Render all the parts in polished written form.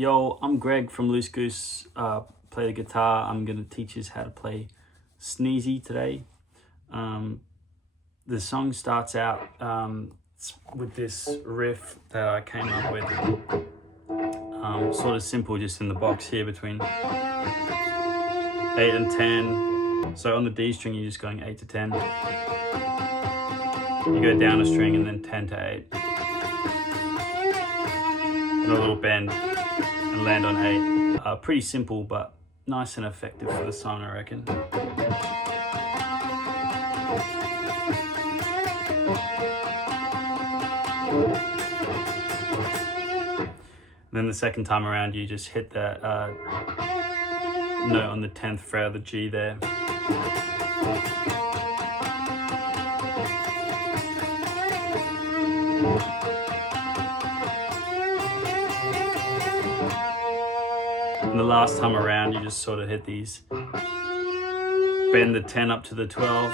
Yo, I'm Greg from Goose. Play the guitar. I'm gonna teach us how to play Sneezy today. The song starts out with this riff that I came up with. Sort of simple, just in the box here between 8 and 10. So on the D string, you're just going 8 to 10. You go down a string and then 10 to 8. And a little bend and land on 8. Pretty simple, but nice and effective for the song, I reckon. And then the second time around, you just hit that note on the 10th fret of the G there. And the last time around, you just sort of hit these, bend the 10 up to the 12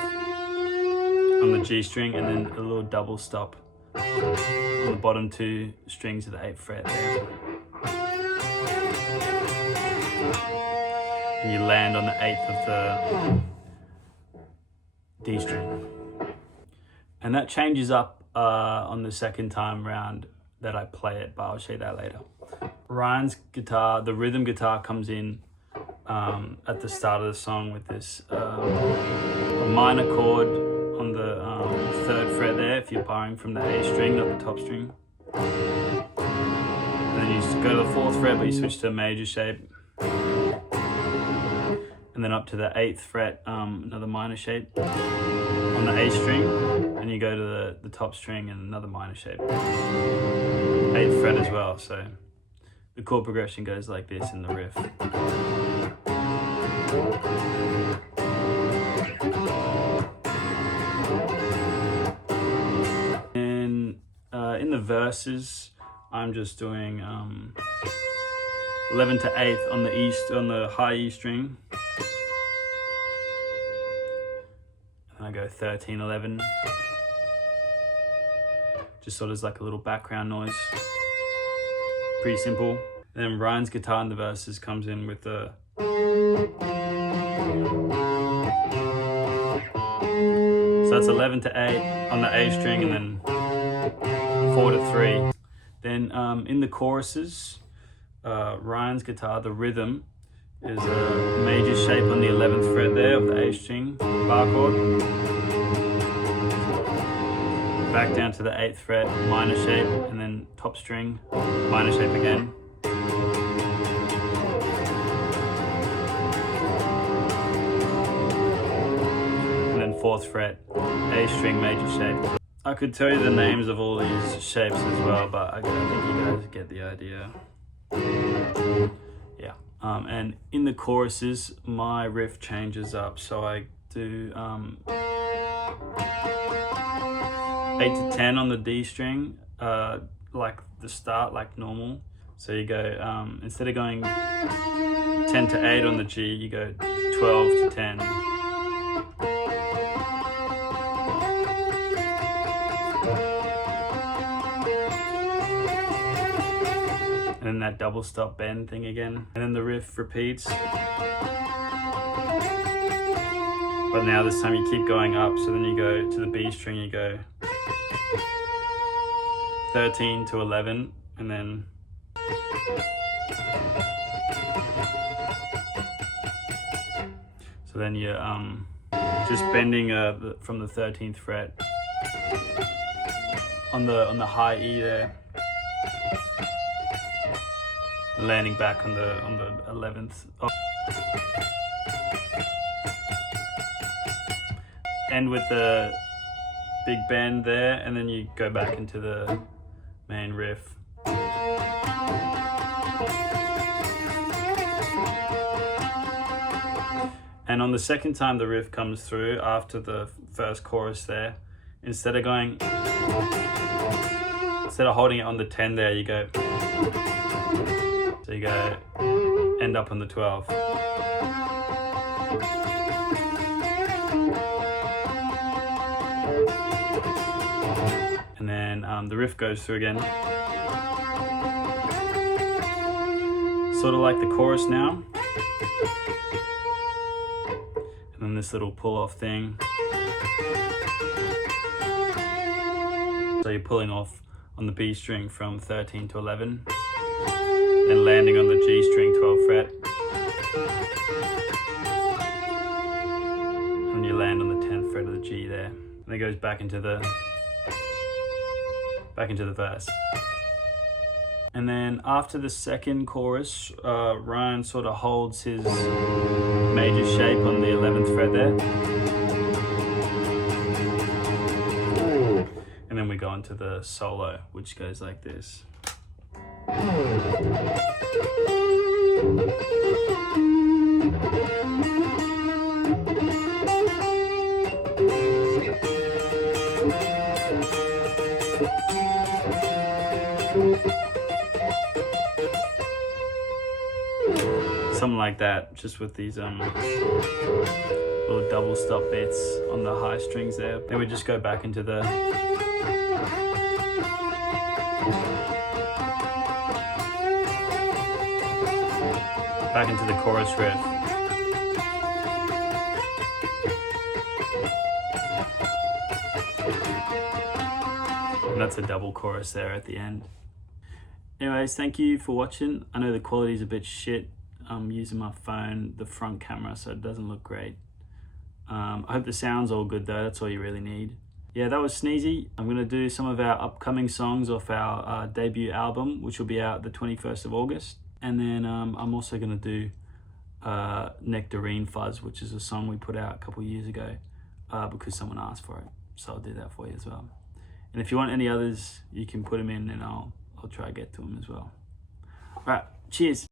on the G string, and then a little double stop on the bottom 2 strings of the 8th fret there. And you land on the 8th of the D string. And that changes up on the second time round that I play it, but I'll show you that later. Ryan's guitar, the rhythm guitar, comes in at the start of the song with this a minor chord on the 3rd fret there, if you're borrowing from the A string, not the top string. And then you just go to the 4th fret, but you switch to a major shape. And then up to the 8th fret, another minor shape on the A string, and you go to the top string and another minor shape. 8th fret as well, so the chord progression goes like this in the riff. And in the verses, I'm just doing 11 to 8th on the high E string. And I go 13, 11. Just sort of like a little background noise. Pretty simple. And then Ryan's guitar in the verses comes in with the so that's 11 to 8 on the A string, and then 4 to 3. Then in the choruses, Ryan's guitar, the rhythm is a major shape on the 11th fret there of the A string bar chord. Back down to the 8th fret, minor shape, and then top string, minor shape again. And then 4th fret, A string, major shape. I could tell you the names of all these shapes as well, but I think you guys get the idea. Yeah, and in the choruses, my riff changes up, so I do 8 to 10 on the D string, like the start, like normal. So you go, instead of going 10 to 8 on the G, you go 12 to 10. And then that double stop bend thing again. And then the riff repeats. But now this time you keep going up, so then you go to the B string, you go 13 to 11, and then so then you're just bending from the 13th fret on the high E there, landing back on the 11th. Oh. End with the big bend there, and then you go back into the main riff. And on the second time the riff comes through after the first chorus there, instead of holding it on the 10 there, you go, so you go end up on the 12. And then the riff goes through again. Sort of like the chorus now. And then this little pull off thing. So you're pulling off on the B string from 13 to 11, then landing on the G string 12th fret, and you land on the 10th fret of the G there, and it goes back into the verse. And then after the second chorus, Ryan sort of holds his major shape on the 11th fret there. And then we go into the solo, which goes like this. Something like that, just with these little double stop bits on the high strings there. Then we just go back into the chorus riff. And that's a double chorus there at the end. Anyways, thank you for watching. I know the quality's a bit shit. I'm using my phone, the front camera, so it doesn't look great. I hope the sound's all good though, that's all you really need. Yeah, that was Sneezy. I'm gonna do some of our upcoming songs off our debut album, which will be out the 21st of August. And then I'm also gonna do Nectarine Fuzz, which is a song we put out a couple years ago because someone asked for it. So I'll do that for you as well. And if you want any others, you can put them in and I'll try to get to them as well. All right, cheers.